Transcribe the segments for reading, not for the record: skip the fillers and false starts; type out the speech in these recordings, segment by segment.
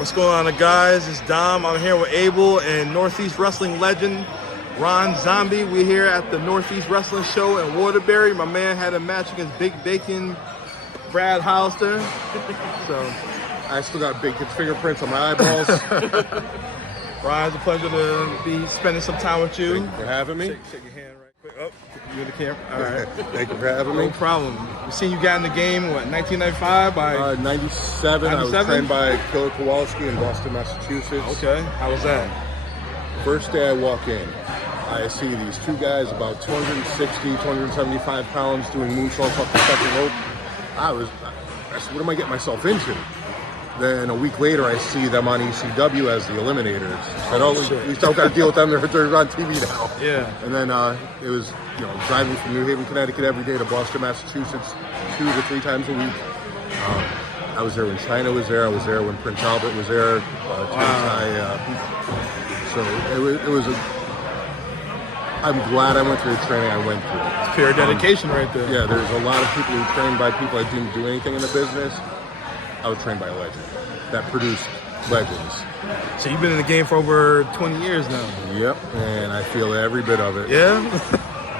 What's going on, guys? It's Dom. I'm here with Abel and Northeast Wrestling legend Ron Zombie. We're here at the Northeast Wrestling Show in Waterbury. My man had a match against Big Bacon Brad Hollister. So I still got Bacon's fingerprints on my eyeballs. Ron, it's a pleasure to be spending some time with you. Thank you for having me. Shake your hand right quick. Oh, you in the camera? All right. Thank you for having me. No problem. We seen you got in the game, what, 1995? By 97. I was trained by Killer Kowalski in Boston, Massachusetts. Okay. How was that? First day I walk in, I see these two guys about 260, 275 pounds doing moonsaults off the second rope. I said, what am I getting myself into? Then a week later, I see them on ECW as the Eliminators. I said, we still got to deal with them. They're on TV now. Yeah. And then it was, driving from New Haven, Connecticut every day to Boston, Massachusetts, 2 to 3 times a week. I was there when China was there. I was there when Prince Albert was there. So it was I'm glad I went through the training I went through. It's pure dedication right there. Yeah, there's a lot of people who trained by people that didn't do anything in the business. I was trained by a legend that produced legends. So you've been in the game for over 20 years now. Yep, and I feel every bit of it. Yeah?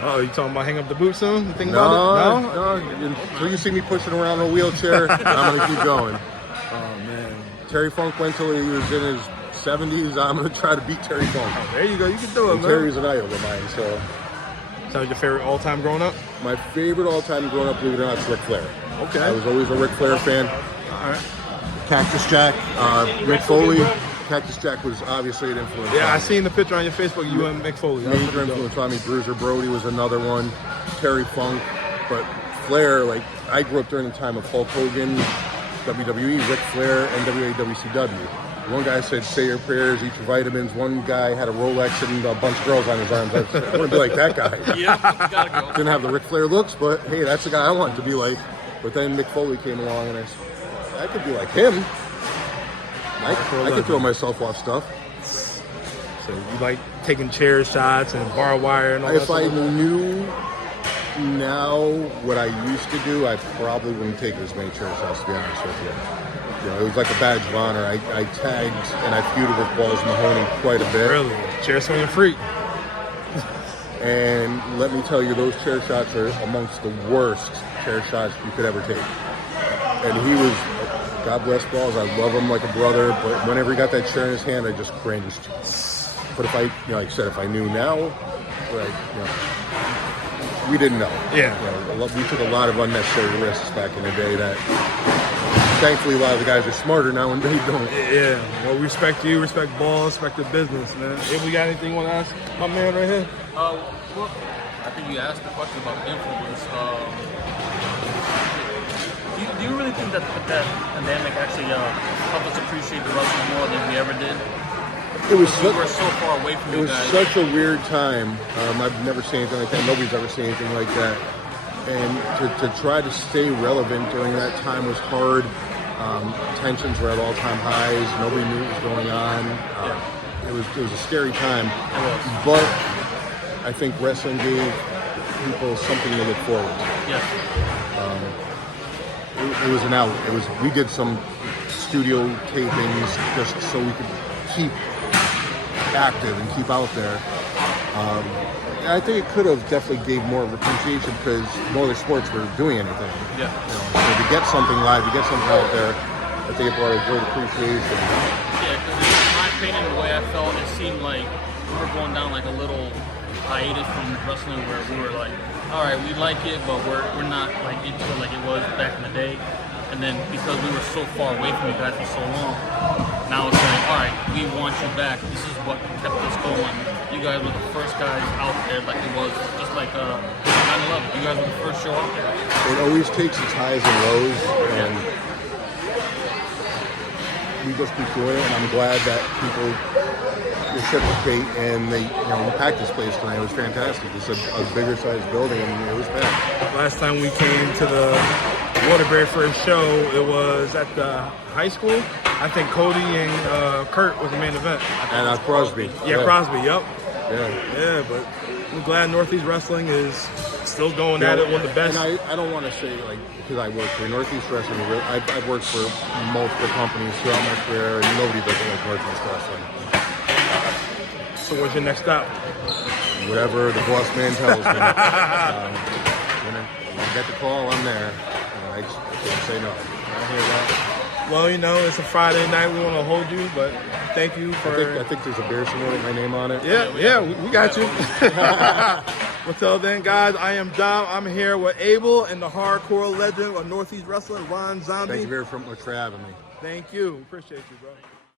Oh, you talking about hang up the boot soon? You think about it? No. Until you see me pushing around a wheelchair, I'm going to keep going. Oh, man. Terry Funk went till he was in his 70s. I'm going to try to beat Terry Funk. Oh, there you go. You can do it, man. Terry's an idol of mine, so. So your favorite all-time growing up? My favorite all-time growing up, believe it or not, is Ric Flair. Okay. I was always a Ric Flair fan. All right. Cactus Jack, Mick Foley. Cactus Jack was obviously an influence. Yeah, I seen the picture on your Facebook. You and Mick Foley. Major influence on me. Bruiser Brody was another one. Terry Funk, but Flair. Like I grew up during the time of Hulk Hogan, WWE, Ric Flair, NWA, WCW. One guy said, "Say your prayers, eat your vitamins." One guy had a Rolex and a bunch of girls on his arms. I want to be like that guy. Yeah, gotta go. Didn't have the Ric Flair looks, but hey, that's the guy I wanted to be like. But then Mick Foley came along, and I could be like him. I could throw myself off stuff. So you like taking chair shots and barbed wire and all that If I knew now what I used to do, I probably wouldn't take as many chair shots, to be honest with you. It was like a badge of honor. I tagged and I feuded with Balls Mahoney quite a bit. Really? Chair swinging freak. And let me tell you, those chair shots are amongst the worst chair shots you could ever take. And he was, God bless Balls, I love him like a brother, but whenever he got that chair in his hand, I just cringed. But if I, like I said, if I knew now, we didn't know. Yeah. We took a lot of unnecessary risks back in the day that, thankfully, a lot of the guys are smarter now and they don't. Yeah. Well, respect you, respect Balls, respect the business, man. If we got anything you want to ask my man right here? Well, I think you asked the question about influence. Do you really think that pandemic actually helped us appreciate the wrestling more than we ever did? We were so far away from you guys. It was such a weird time. I've never seen anything like that. Nobody's ever seen anything like that. And to try to stay relevant during that time was hard. Tensions were at all-time highs. Nobody knew what was going on. It was a scary time. But I think wrestling gave people something to look forward to. Yeah. It was an out. We did some studio tapings just so we could keep active and keep out there. And I think it could have definitely gave more of appreciation because no other sports were doing anything. Yeah. So to get something live, to get something out there, I think it brought a great appreciation. Yeah, because in my opinion, the way I felt, it seemed like we were going down like a little hiatus from wrestling where we were like, all right, we like it, but we're not like into it like it was back in the day. And then because we were so far away from you guys for so long, now it's like, all right, we want you back. This is what kept us going. You guys were the first guys out there, like it was just like 9/11. You guys were the first show out there. It always takes its highs and lows, and we just keep doing it. And I'm glad that people reciprocate and they, packed this place tonight. It was fantastic. It's a bigger sized building, and it was packed. Last time we came to the Waterbury first show, it was at the high school. I think Cody and Kurt was the main event. And Crosby. Yeah, Crosby, yep. Yeah. Yeah, but I'm glad Northeast Wrestling is still going at it, one of the best. And I don't want to say, like, because I work for Northeast Wrestling. I've worked for multiple companies throughout my career, and nobody does it like Northeast Wrestling. So what's your next stop? Whatever the boss man tells me. When I get the call, I'm there. I just can't say no. I hear that. Well, you know, it's a Friday night. We want to hold you, but thank you for... I think there's a beer somewhere with my name on it. Yeah, we got you. Until then, guys, I am Dom. I'm here with Abel and the hardcore legend of Northeast Wrestling, Ron Zombie. Thank you very much for having me. Thank you. Appreciate you, bro.